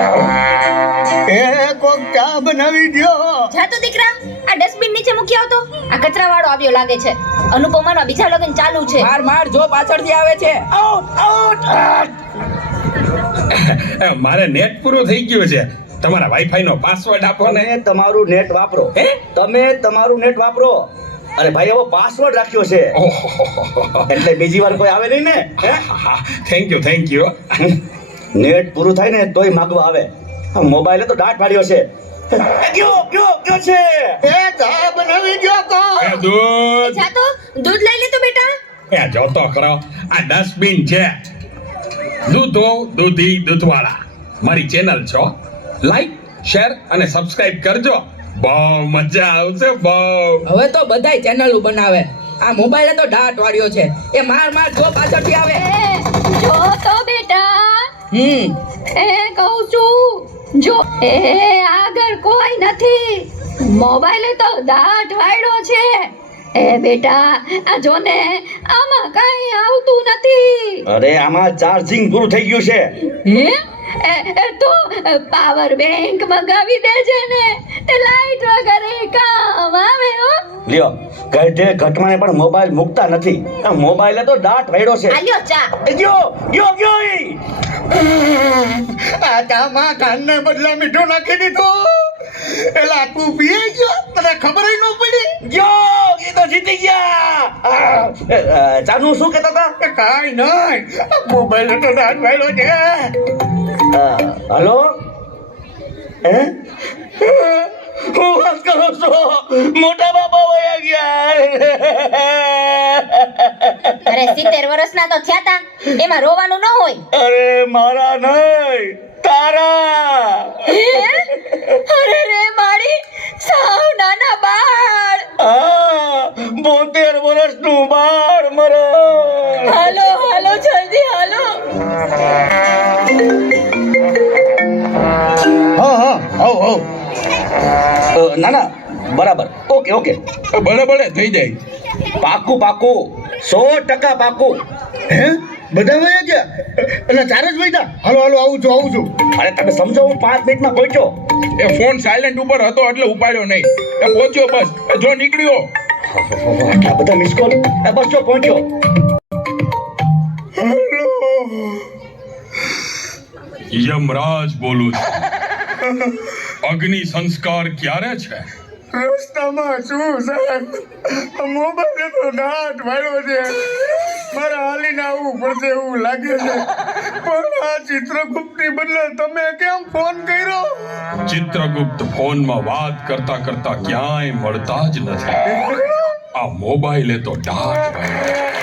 એ કોક ચા બનાવી દ્યો. જા તો દીકરા, આ ડસ્ટબિન નીચે મૂકી આવતો. આ કચરાવાળો આવ્યો લાગે છે. અનુપમાનો બીજા લગ્ન ચાલુ છે. માર માર જો પાછળથી આવે છે. મારે નેટ પૂરું થઈ ગયું છે. તમારા વાઈફાઈ નો પાસવર્ડ આપો ને. તમે તમારું નેટ વાપરો. હે? તમે તમારું નેટ વાપરો. અરે ભાઈ એવો પાસવર્ડ રાખ્યો છે એટલે બીજી વાર કોઈ આવે નહીં ને. Thank you. નેટ પૂરું થાય ને તોય માગવા આવે. આ મોબાઈલે તો દાંત પાડ્યો છે. કયો છે એ ચા બનાવી દ્યો તો. એ દૂધ. જા તો દૂધ લઈ લે તો બેટા. એ જોતો ખરો, આ ડસ્ટબિન છે. દૂધો દૂધી દૂધવાળા મારી ચેનલ છો. લાઈક શેર અને સબસ્ક્રાઇબ કરજો. બહુ મજા આવશે બહુ. હવે તો બધાય ચેનલો બનાવે. આ મોબાઈલે તો દાંત વાળ્યો છે. એ માર માર જો પાછળથી આવે. જો તો બેટા, હમ એ કહું છું, જો એ આગળ કોઈ નથી. મોબાઈલે તો દાંત વાળ્યો છે. એ બેટા, આ જો ને, આમાં કઈ આવતું નથી. અરે આમાં ચાર્જિંગ પૂરું થઈ ગયું છે. હે? એ તો પાવર બેંક મંગાવી દેજે ને. તે લાઈટ વગર કામ આવે હો. લ્યો ગઢે ઘટમાને પણ મોબાઈલ મૂકતા નથી. આ મોબાઈલે તો દાંત વાળ્યો છે. આલ્યો ચા. ગયો ઈ. આ ચામાં કાનને બદલા મીઠું નાખી દીધું. એલા તું પીએ ગયો, તને ખબર ય ન પડી. ગયો એ તો જીતી ગયા. ચાનું શું કહેતા હતા? કાઈ નહીં, મોબાઈલ તો દાંત વાળ્યો છે. હલો હે હું વાત કરો છો? મોટા બાબા વયા ગયા. અરે 70 વર્ષના તો થયા તા. એમાં રોવાનું ન હોય. અરે મારા નહીં, તારા. અરે રે મારી સાવ નાના બાળ. 72 વર્ષનું બાળ મરો. હાલો જલ્દી હાલો. ના બરાબર. ઓકે બળે થઈ જાય. પાકું 100% પાકું. હે બધા વયા ગયા? એટલે 4 જ વયા? હાલો આવું છું. અરે તમે સમજો, હું 5 મિનિટમાં પહોંચ્યો. એ ફોન સાયલેન્ટ ઉપર હતો એટલે ઉપાડ્યો નહીં. એ પહોંચ્યો બસ. જો નીકળ્યો. આટલા બધા મિસ કોલ. બસ જો પહોંચ્યો. યમરાજ બોલું છું. અગ્નિ સંસ્કાર ક્યારે છે? રસ્તામાં શું સાહેબ, મોબાઈલે તો દાંત વાળ્યો છે. મારે હાલીને આવવું પડશે એવું લાગે છે. પણ આ ચિત્રગુપ્તની બદલે તમે કેમ ફોન કર્યો? ચિત્રગુપ્ત ફોનમાં વાત કરતા ક્યાંય મળતા જ નથી. આ મોબાઈલે તો દાંત વાળ્યો.